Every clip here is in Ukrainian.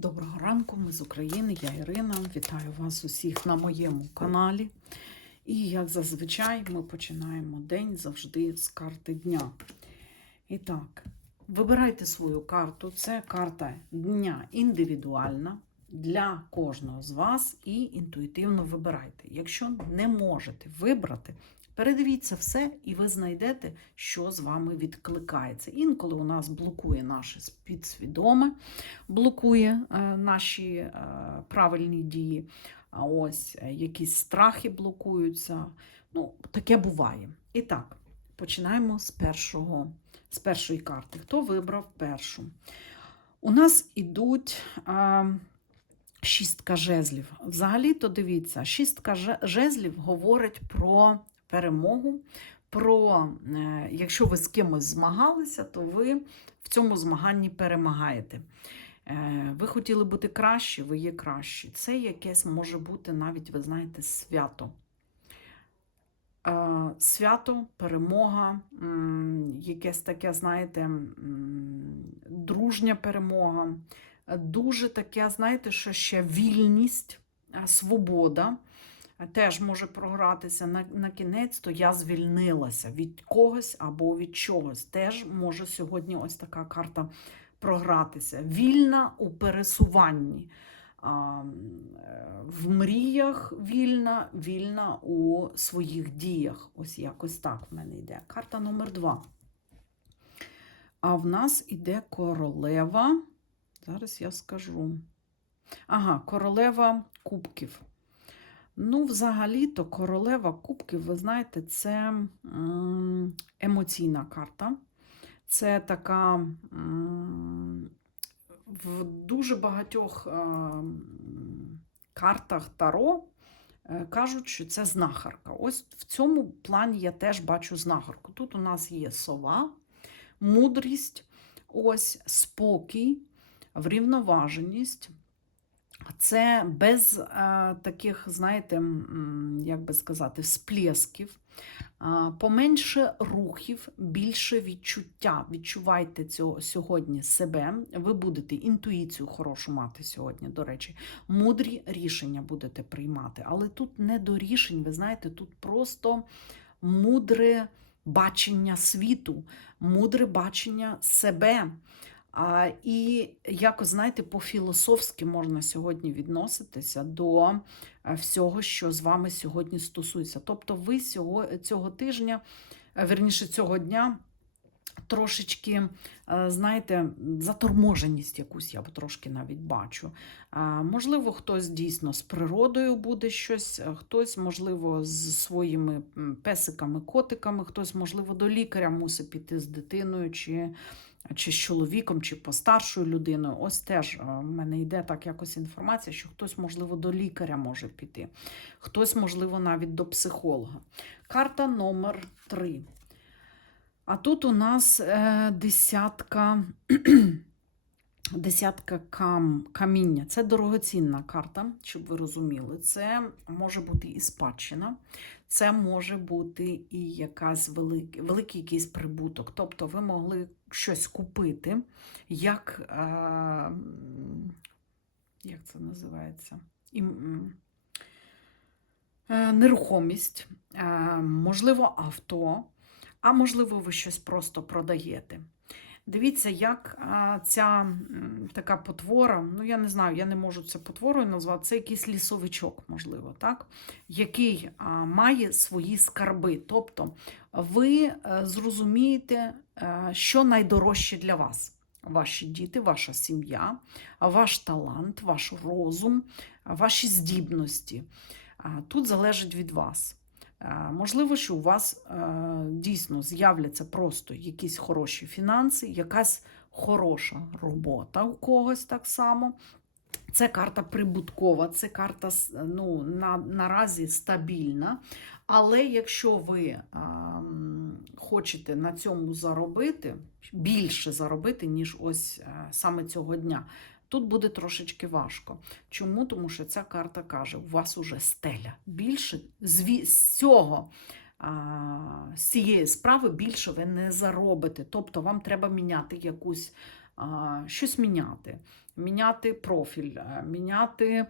Доброго ранку, ми з України, я Ірина. Вітаю вас усіх на моєму каналі. І, як зазвичай, ми починаємо день завжди з карти дня. І так, вибирайте свою карту. Це карта дня індивідуальна для кожного з вас і інтуїтивно вибирайте. Якщо не можете вибрати, передивіться все, і ви знайдете, що з вами відкликається. Інколи у нас блокує наше підсвідоме, блокує е, наші е, правильні дії. Ось е, якісь страхи блокуються. Ну, таке буває. І так, починаємо з першого, з першої карти. Хто вибрав першу? У нас ідуть шістка жезлів. Взагалі-то дивіться, шістка жезлів говорить про перемогу. Про е, якщо ви з кимось змагалися, то ви в цьому змаганні перемагаєте. Е, Ви хотіли бути кращі, ви є кращі. Це якесь може бути навіть, ви знаєте, свято. Е, Свято, перемога, якесь таке, знаєте, дружня перемога. Дуже таке, знаєте, що ще вільність, свобода теж може програтися. На, на кінець, то я звільнилася від когось або від чогось. Теж може сьогодні ось така карта програтися. Вільна у пересуванні. Е, В мріях вільна, вільна у своїх діях. Ось якось так в мене йде. Карта номер два. А в нас іде королева. Зараз я скажу. Ага, королева кубків. Ну, взагалі-то королева кубків, ви знаєте, це емоційна карта. Це така в дуже багатьох картах Таро е, кажуть, що це знахарка. Ось в цьому плані я теж бачу знахарку. Тут у нас є сова, мудрість, ось спокій, врівноваженість. Це без е, таких, знаєте, як би сказати, всплесків, а, поменше рухів, більше відчуття. Відчувайте цього сьогодні себе. Ви будете інтуїцію хорошу мати сьогодні, до речі, мудрі рішення будете приймати. Але тут не до рішень, ви знаєте, тут просто мудре бачення світу, мудре бачення себе. А, і якось, знаєте, по-філософськи можна сьогодні відноситися до е, всього, що з вами сьогодні стосується. Тобто, ви цього, цього тижня, е, верніше цього дня, трошечки, е, знаєте, заторможеність якусь я трошки навіть бачу. Можливо, хтось дійсно з природою буде щось, хтось, можливо, з своїми песиками, котиками, хтось, можливо, до лікаря мусить піти з дитиною чи чи з чоловіком, чи постаршою людиною. Ось теж е, в мене йде так якось інформація, що хтось, можливо, до лікаря може піти, хтось, можливо, навіть до психолога. Карта номер 3. А тут у нас е, десятка. Десятка кам, каміння. Це дорогоцінна карта, щоб ви розуміли. Це може бути і спадщина, це може бути і якась великий, великий якийсь прибуток. Тобто ви могли щось купити, як, е, як це називається? І, е, нерухомість, е, можливо, авто, а можливо, ви щось просто продаєте. Дивіться, як ця така потвора, ну я не знаю, я не можу це потворою назвати, це якийсь лісовичок, можливо, так? який має свої скарби. Тобто ви е, зрозумієте, е, що найдорожче для вас. Ваші діти, ваша сім'я, ваш талант, ваш розум, ваші здібності. Тут залежить від вас. Е, Можливо, що у вас е, дійсно з'являться просто якісь хороші фінанси, якась хороша робота у когось так само. Це карта прибуткова, це карта ну, на, наразі стабільна. Але якщо ви ем, хочете на цьому заробити, більше заробити, ніж ось е, саме цього дня, тут буде трошечки важко. Чому? Тому що ця карта каже, у вас уже стеля. Більше з, цього з цієї справи більше ви не заробите. Тобто вам треба міняти якусь щось міняти. міняти профіль, е, міняти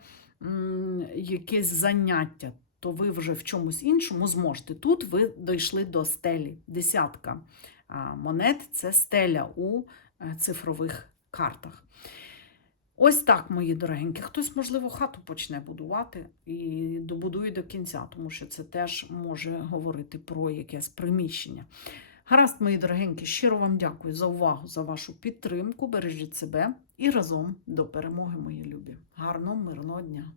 якесь заняття, то ви вже в чомусь іншому зможете. Тут ви дійшли до стелі. Десятка монет це стеля у е, цифрових картах. Ось так, мої дорогенькі. Хтось, можливо, хату почне будувати і добудує до кінця, тому що це теж може говорити про якесь приміщення. Гаразд, мої дорогенькі, щиро вам дякую за увагу, за вашу підтримку. Бережіть себе і разом до перемоги, мої любі. Гарного, мирного дня!